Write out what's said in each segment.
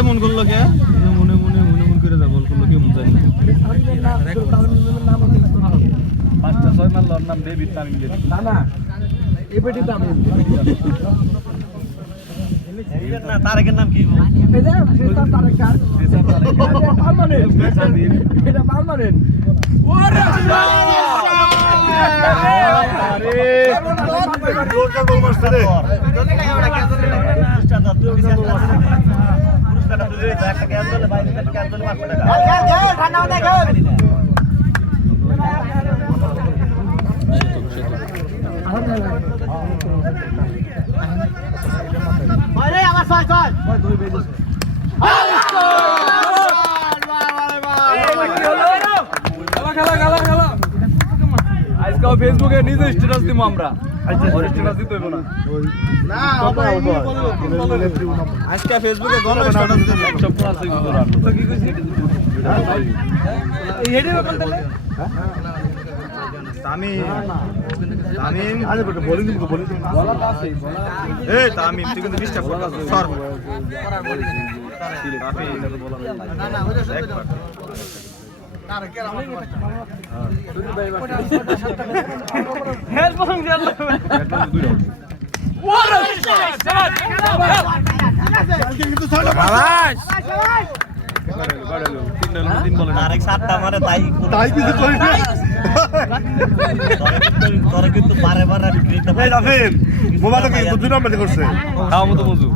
এমন করলো কে মনে মনে মনে মনে করে বল করলো কেমন জানি 5-6 মান লর নাম ডেভিড তামিম না না এবেটি তামিম না তারেকের নাম কি এটা ফেসার তারেক কার ফেসার তারেক পার্মানেন্ট এটা পার্মানেন্ট ওরে আরে জোরটা গোল মারছে রে পুরস্কারটা তুই একটা ক্যাচ দলে বাইরে ক্যাচ দলে মারছে টাকা ঠান্ডা হয়ে গেল আরে আমার ছয় ছয় দুই বেজে খেলা আজকে ফেসবুকে নিজে স্ট্যাটাস দিব আমরা স্ট্যাটাস দিতে হইব না আজকে ফেসবুকে গণ স্ট্যাটাস দিব 100 ইউজার তো কি কইছি এইটা ব্যাপার তাহলে তামিম আরে বড় বলিং দিব বলা আছে এই তামিম তুই কিন্তু ডিস্টার্ব করছিস সর কাফি এটা তো বলা না না ওটা সত্যি আরে কে আমার দুই ভাই হেল্প বং গেল ওরে কালকে কিন্তু ছয়টা বাস আরেক সাতটা মানে তাই কিছু করি না তোরা কিন্তু বারে বারে বিক্রিতে ভাই রাফিন মোবাইলে কিন্তু দুই নম্বর করছে তাও মতো বুঝু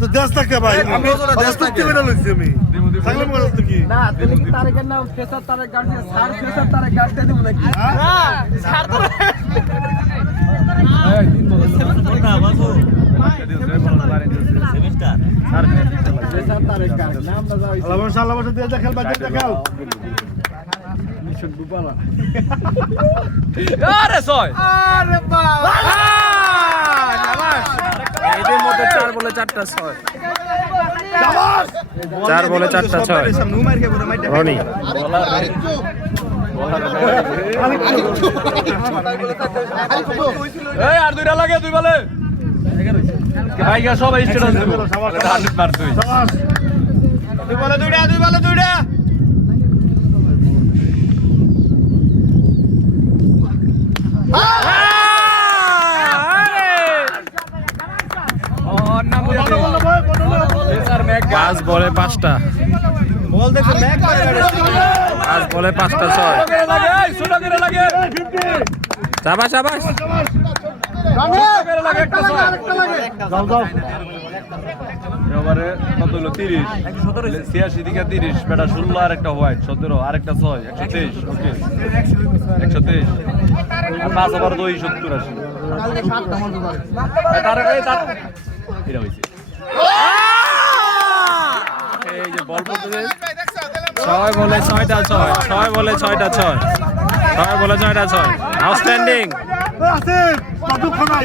তো দেশ থাকে ভাই আমি দেশ থেকে বের হইছি আমি থাকলে মনে হচ্ছে কি না তুমি কি তারেকের নাম ফেসার তারেক গার্ড দিয়ে স্যার ফেসার তারেক গার্ড দিয়ে দিব নাকি হ্যাঁ স্যার তো এই তিন বল না বাসু সেমিস্টার স্যার ফেসার তারেক গার্ড নাম বাজাও আল্লাহ মাশাআল্লাহ বসে দিয়ে খেল বাজে খেল মিশন দুপালা আরে ছয় আরে বাবা শাবাশ এদের মধ্যে 4 বলে 4টা 6 শাবাশ 4 বলে 4টা 6 নুমার কে বড় মাইটা রনি এই আর দুইটা লাগে দুই বলে ভাই গা সবাই স্ট্যাটাস দিব 100 মার তুই শাবাশ দুই বলে দুইটা পাঁচ বলে 5টা বল দেখো ম্যাক করে পাঁচ বলে 5টা 6 লাগে শাবাশ শাবাশ লাগে একটা যাও এবারে কত হলো 30 86 দিকে 30 বেটা 16 আর একটা হোয়াইট 17 আর একটা 6 123 ওকে 123 আর 5 আবার 2 70 80 কালকে 7টা মতো তার এটা হইছে এই যে বল পড়তেছে 6 বলে 6টা 6 6 বলে 6টা 6 6 বলে 6টা 6 আউটস্ট্যান্ডিং আছে কত খানাই